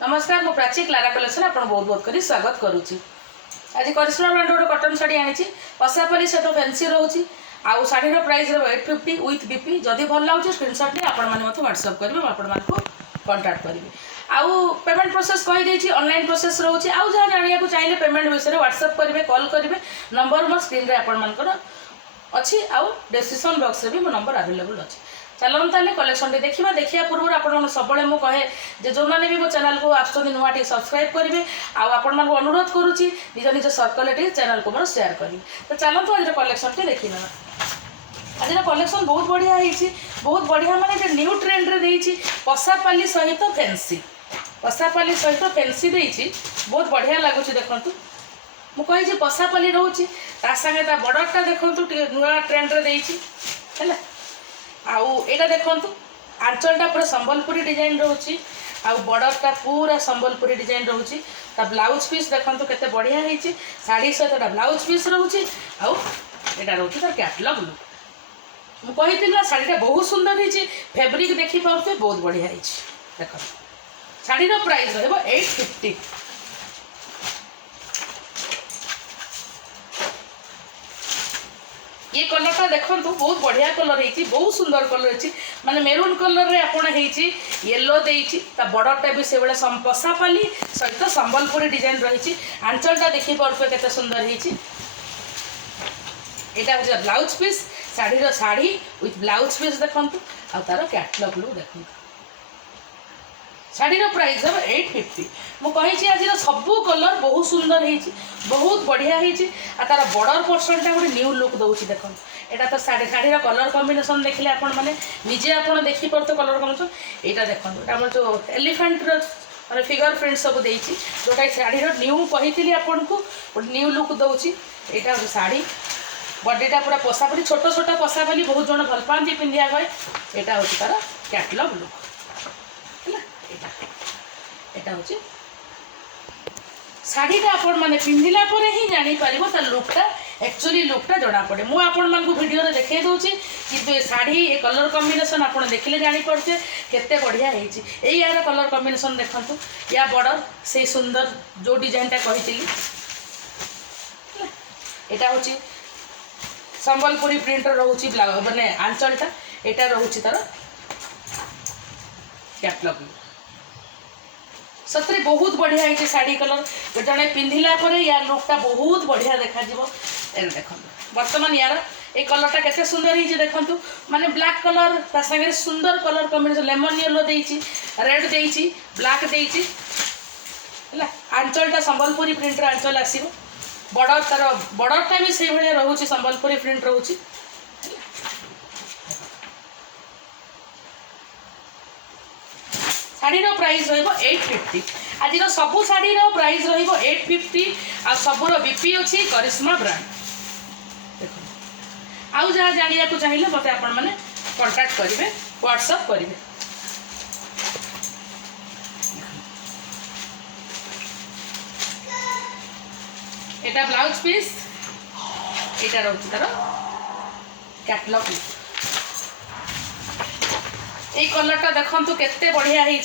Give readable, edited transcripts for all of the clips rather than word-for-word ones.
नमस्कार मु Prachi Clara collection आप बहुत बहुत करी स्वागत करुच्ची। आज करिश्मा ब्रांड गोटे कटन शाढ़ी आनी पसापल्ली सहित फैंसी रोचे आउ शाढ़ी प्राइस रहा 850 विथ बीपी जदि भल लगे स्क्रीनशॉट नहीं आपने व्हाट्सअप करेंगे आपको कंटाक्ट करी आउ पेमेंट प्रोसेस कहीदे ऑनलाइन प्रोसेस रोचे आउ जहाँ जाना चाहिए पेमेंट विषय व्हाट्सअप करेंगे कॉल करेंगे नंबर मो स्क्रीन आपर अच्छी आउ डिस्क्रिप्शन बॉक्स रे भी मो नंबर अवेलेबल अच्छी। चलो ताले कलेक्शन देखा देखा पूर्व आप सब मुझे जो मैंने भी मो चैनल को आसुँच नुआ टी सब्सक्राइब करेंगे आपण अनुरोध करुच्ची निज निज सर्कल चैनल को मोर शेयर करेंगे। तो चलते आज कलेक्शन टी देखी आज कलेक्शन बहुत बढ़िया है बहुत बढ़िया माने न्यू ट्रेंड रे देइछि पसापाली सहित फैंसी पसापाली सहित फैंसी देइछि बहुत बढ़िया लगुच देखु मु कही पसापाली रोचे सागे बॉर्डरटा देखु नुआ ट्रेंड रे देइछि हैला आउ एटा देखंतु आंचलटा पूरा संबलपुरी डिजाइन रोची आउ बॉर्डरटा पूरा संबलपुरी डिजाइन रोची ता ब्लाउज पीस देखंतु केते बढ़िया हेची साड़ी सहित ब्लाउज पीस रोची आउ एटा रोची तार कैटलॉग लुक मु कहितिला साड़ीटा बहुत सुंदर हेची फैब्रिक देखि पाउते बहुत बढ़िया हेची देखो साड़ी रो प्राइस रहबो 850। ये कलरटा देखो बहुत बढ़िया कलर है बहुत सुंदर कलर है माने मेरून कलर रे आपण है येलो देइछि ता बॉर्डरटा भी से बेले पसापाली सहित संबलपुरी डिजाइन रही आंचलटा देखि पारफे केते सुंदर है एटा हो blouse piece sari with blouse piece देखंतु आ तार कैटलॉग लुक देखंतु शाढ़ी प्राइस हम 850। मु कही आज सबू कलर बहुत सुंदर है बहुत बढ़िया है तार बॉर्डर पोर्शनटा गोटे न्यू लुक दौर देख एटा तो शाढ़ी कलर कॉम्बिनेशन देखले आपण मैंने निजे आप देखी पार्थ कलर कॉम्बिनेशन यहाँ देखो आम जो एलिफेंट माने फिगर प्रिंट सब देती जोटा शाढ़ी न्यू कही आपन को न्यू लुक दौर यहाँ हूँ शाढ़ी बॉडीटा पूरा पसापली छोट छोट पसापली बहुत जन भल पाती पिंधिया भाई यहाँ हूँ तार कैटलॉग लुक एटा हूँ शाढ़ीटा आपण मैंने पिंधिला ही जापर तार लुकटा एक्चुअली लुकटा जना पड़े मुझे आपण मानक वीडियो देखे दूसरी कि शाढ़ी ए कलर कॉम्बिनेशन आप देखले जापे केते बढ़िया है यार कलर कॉम्बिनेशन देखंतु या बॉर्डर से सुंदर जो डिजाइनटा कही यहाँ हूँ संबलपुरी प्रिंट रोचे माने आंचलटा यहाँ रोचे तार कैटलॉग सतरे बहुत बढ़िया है शाढ़ी कलर जड़े पिंधिला यार लुकटा बहुत बढ़िया देखा देख बर्तमान यार ये कलरटा केते सुंदर है देखंतु माने ब्लैक कलर ता संगे सुंदर कलर कॉम्बिनेशन लेमन येलो देइछि रेड देइछि ब्लैक देइछि हला आंचलटा संबलपुरी प्रिंट आंचल आसीबो बॉर्डर तार बॉर्डरटा भी से भले रहउछि संबलपुरी प्रिंट रहउछि शाढ़ी प्राइस रहिबो 850। आज सबू शाढ़ी प्राइस रहिबो 850 आ सबूर बीपी अच्छी करिश्मा ब्रांड देखो आउ जहाँ जानिया को चाहिए मत आपण मैंने कांटेक्ट करेंगे व्हाट्सअप करेंगे। एटा ब्लाउज पीस एटा रोच तार कैटलॉग ये कलरटा देखंतु केते बढ़िया है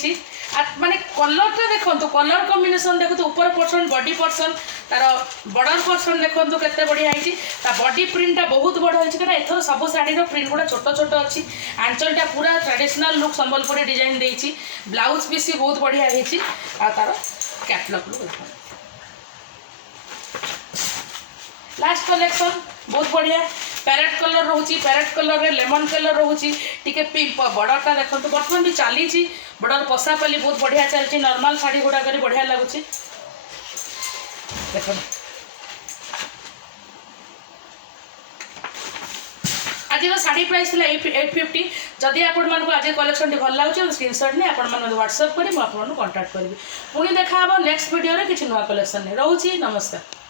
माने कलरटा देखंतु कलर कॉम्बिनेशन देखो ऊपर पोर्शन बॉडी पोर्शन तार बॉर्डर पोर्शन देखंतु केते बढ़िया है ता बॉडी प्रिंटटा बहुत बड़ है कना एथर सब शाढ़ी प्रिंट गुड़ा छोट छोट अच्छी आंचलटा पूरा ट्रेडिशनल लुक संबलपुरी डिजाइन देइछि ब्लाउज पीस भी बहुत बढ़िया है आ तार कैटलॉग लुक लास्ट कलेक्शन बहुत बढ़िया पैरेट कलर रोची पैरेट कलर रे लेमन कलर रोची टिके पिंक बॉर्डरटा देखो बर्तमान भी चली बॉर्डर पसापाली बहुत बढ़िया चलती नॉर्मल शाढ़ी गुड़ाक बढ़िया लगुच देख आज शाढ़ी प्राइस थी 850। जदि आपण मानक आज कलेक्शन भल लगे स्क्रीनशॉट नहीं आपण व्हाट्सअप करी मुझे आपको कांटेक्ट करी पुणी देखा नेक्स्ट वीडियो रे किसी नुआ कलेक्शन रोची नमस्कार।